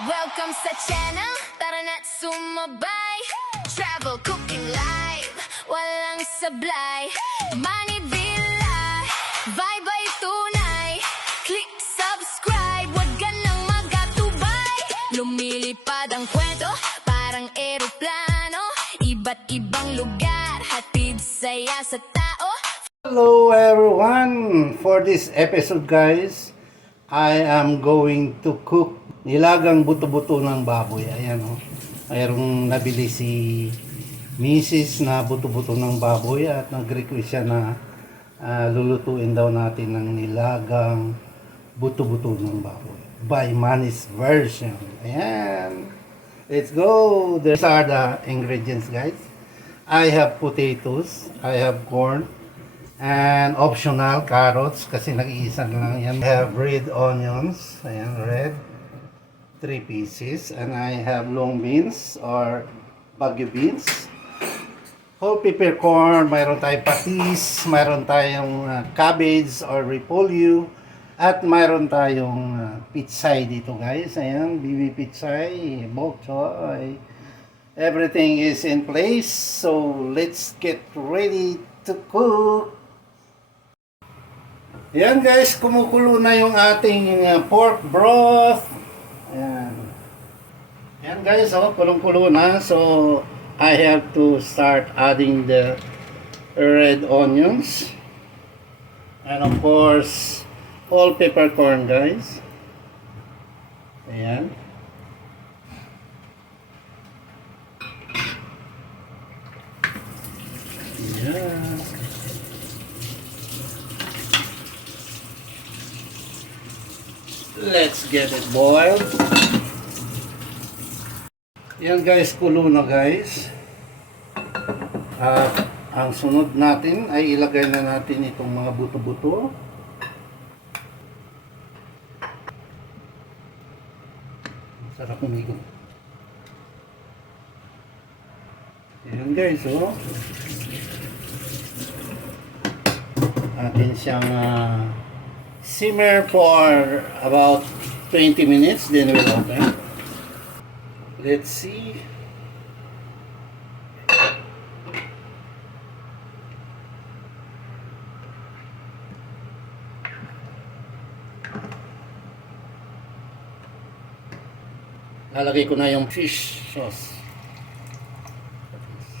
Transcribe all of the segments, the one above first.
Welcome sa channel, tara na't sumabay. Travel, cooking live, walang sablay. Money Villa, vibe ay tunay. Click subscribe, wag ka nang magatubay. Lumilipad ang kwento, parang eroplano. Iba't ibang lugar, hatid saya sa tao. Hello everyone! For this episode guys, I am going to cook nilagang buto-buto ng baboy. Ayan o. Mayroong nabili si Mrs. na buto-buto ng baboy at nag-request siya na lulutuin daw natin ng nilagang buto-buto ng baboy. By Manny's version. Ayan. Let's go! These are the ingredients guys. I have potatoes. I have corn. And optional carrots kasi nag-iisa lang yan. I have red onions. Ayan, red. 3 pieces. And I have long beans or bagyo beans. Whole peppercorn. Mayroon tayong patis. Mayroon tayong cabbage or repolyo. At mayroon tayong pitsay dito guys. Ayan, BB pitsay, bok choy. Everything is in place. So let's get ready to cook. Ayan guys, kumukulo na yung ating pork broth. Ayan. Ayan guys, oh, kulong-kulo na. So, I have to start adding the red onions. And of course, all peppercorn guys. Ayan. Ayan. Let's get it boiled. Yan guys, kulo na guys. Ang sunod natin ay ilagay na natin itong mga buto-buto. Sarap umigo. Yan guys, oh. Atin siyang simmer for about 20 minutes, then we'll open. Let's see. Lalagay ko na yung fish sauce.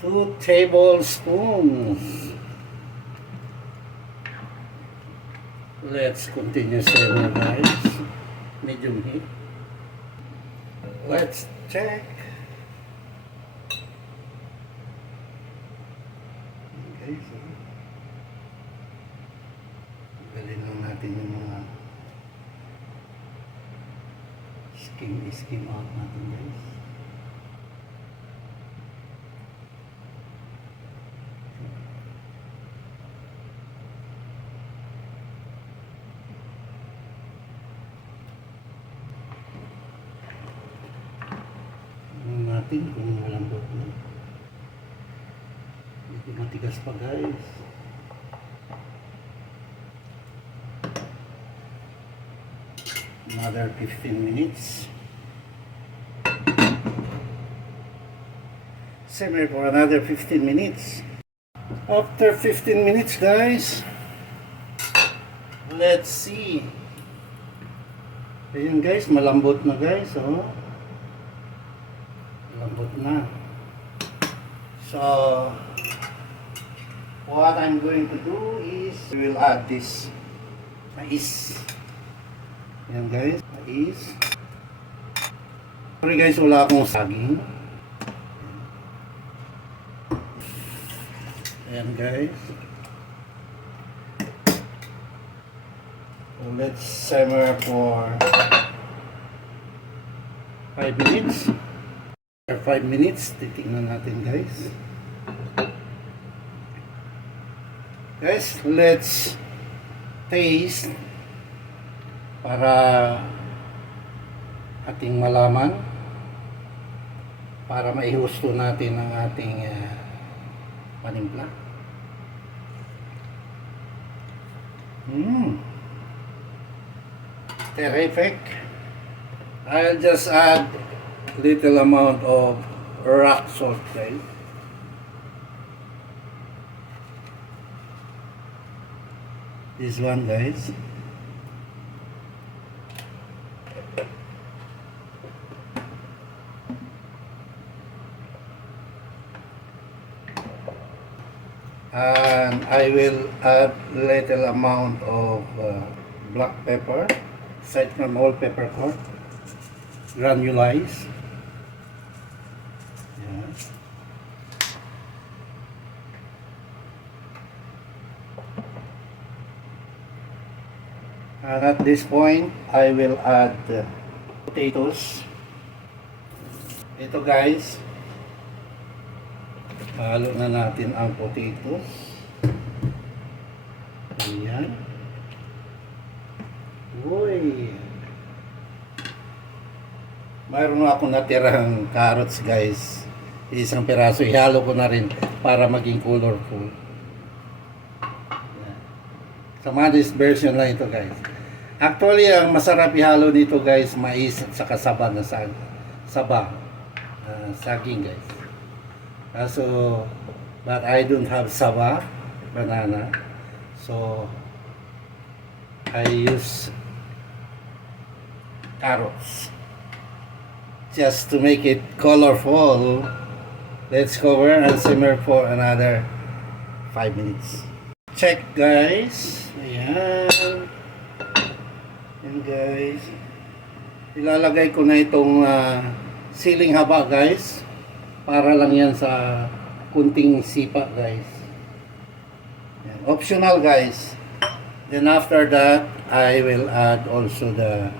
2 tablespoons. Let's continue simmer guys. Medium heat. Let's check. Okay, so galin lang natin yung mga skim out natin guys. Natin kung malambot na. Hindi matigas pa guys. Another 15 minutes. Simmer for another 15 minutes. After 15 minutes guys, let's see. Ayan guys, malambot na guys, oh. Lambot na. So, what I'm going to do is we will add this mais. Ayan guys, mais. Sorry guys, wala akong saging. Ayan guys. So, let's simmer for 5 minutes. For 5 minutes, titignan natin guys. Guys, let's taste para ating malaman, para maihusto natin ang ating panimpla. Terrific. I'll just add little amount of rock salt, guys. This one, guys. And I will add little amount of black pepper, aside from whole peppercorn, granulized. Yeah. And at this point, I will add potatoes. Ito, guys. Halo na natin ang potatoes. Ayan. Uy. Mayroon akong natirang carrots, guys. Isang piraso. Ihalo ko na rin para maging colorful. Ayan. Sa Manis version lang ito, guys. Actually, ang masarap ihalo dito, guys, mais at saka saba na saba. Saging, guys. So, but I don't have saba, banana. So, I use carrots. Just to make it colorful, let's cover and simmer for another 5 minutes. Check, guys. Ayan. Ayan, guys. Ilalagay ko na itong siling haba, guys. Para lang yan sa kunting sipa, guys. Yan. Optional, guys. Then after that, I will add also the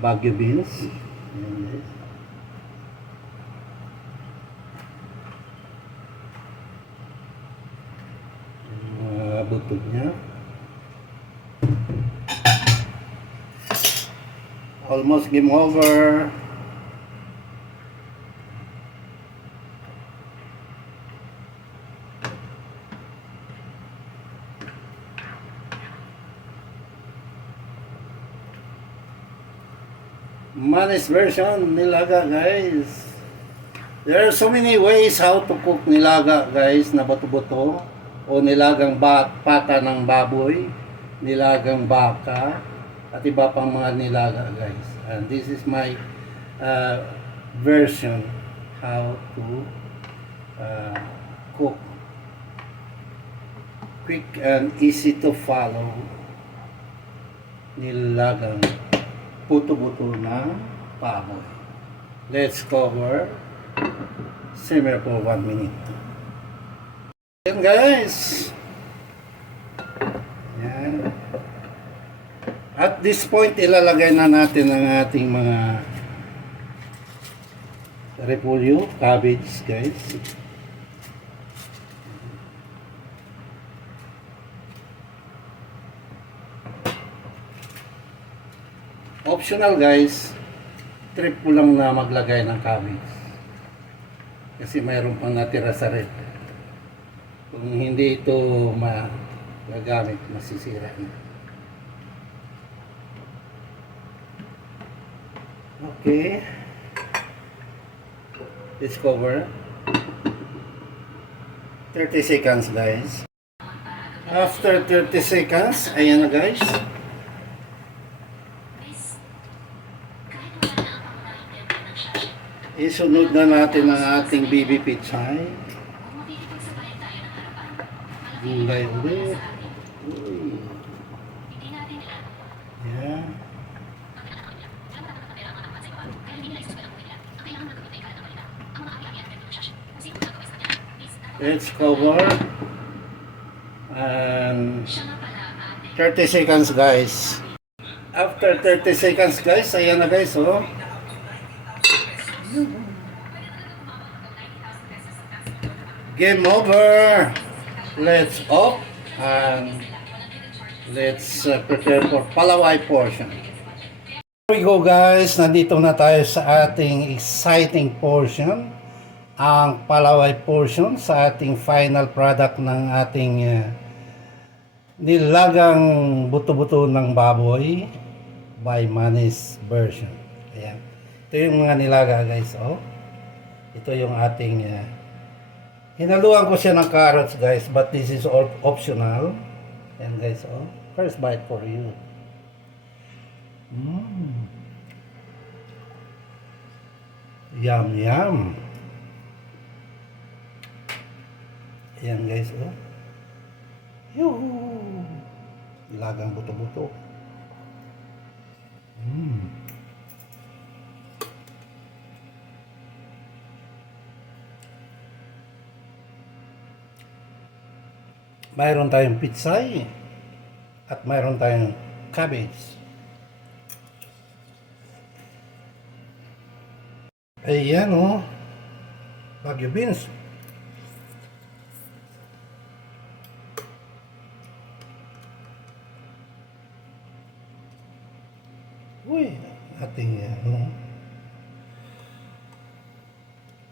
Baguio beans. Yan, guys. Butod niya. Almost game over. Manis version nilaga, guys. There are so many ways how to cook nilaga, guys, na bato-bato o nilagang pata ng baboy, nilagang baka at iba pang mga nilaga, guys. And this is my version how to cook. Quick and easy to follow nilagang puto-buto ng baboy. Let's cover, simmer for 1 minute. Yan, guys. Yan. At this point, ilalagay na natin ang ating mga repolyo, cabbage, guys. Optional, guys, trip ko lang na maglagay ng cabbage kasi mayroon pang natira sa rep. Kung hindi ito magagamit, masisira na. Okay, let's cover 30 seconds, guys. After 30 seconds, ayan na, guys. Isunod na natin ang ating BB pichay. Gulay ulit. Uy. Yeah. Let's cover. And 30 seconds, guys. After 30 seconds, guys, ayan na, guys, oh. Game over. Let's off and let's prepare for palaway portion. Here we go, guys. Nandito na tayo sa ating exciting portion. Ang palaway portion sa ating final product ng ating nilagang buto-buto ng baboy by Manis version. Ayan. yung mga nilaga guys, oh. Ito yung ating hinaluan ko siya ng carrots guys, but this is all optional. Yan guys, oh. First bite for you. Yum, yum. Ayan guys, oh. Yuhu! Nilagang buto-buto. Mayroon tayong pitsay at mayroon tayong cabbage. Ayan oh, Baguio beans. Uy, ating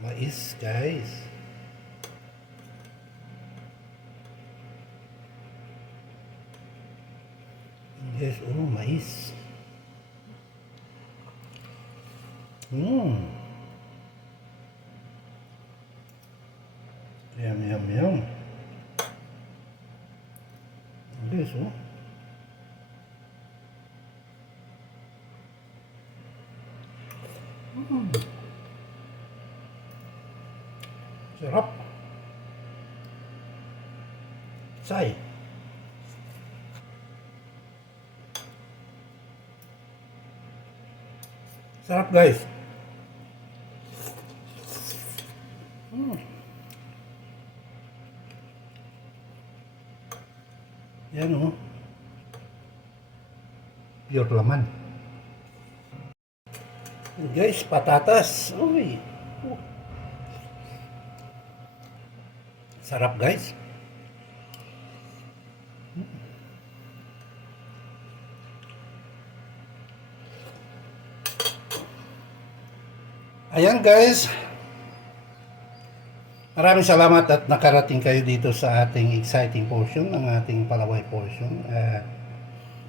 mais guys. Yes, oh, mais. Yum, yum, yum. Yes, oh. Sarap. Say. Sarap guys. Yan oh. Pure laman. Guys, patatas. Uy. Sarap guys. Ayan guys. Maraming salamat at nakarating kayo dito sa ating exciting portion, ng ating Palaway portion.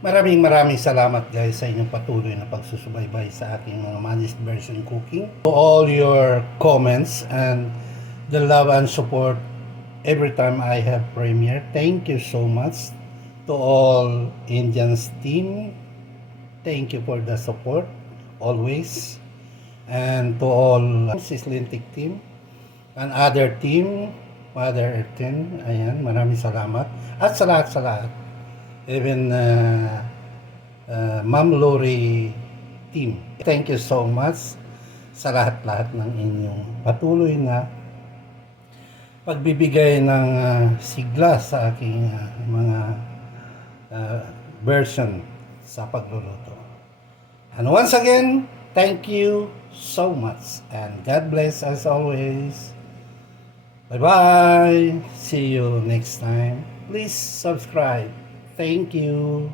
Maraming salamat guys sa inyong patuloy na pagsusubaybay sa ating mga managed version cooking. For all your comments and the love and support every time I have premiere. Thank you so much to all Indians team. Thank you for the support always. And to all Sislintic team and other team, ayan, maraming salamat. At sa lahat, even Ma'am Lori team. Thank you so much sa lahat ng inyong patuloy na pagbibigay ng sigla sa aking mga version sa pagluluto. And once again, thank you so much and God bless as always. Bye-bye. See you next time. Please subscribe. Thank you.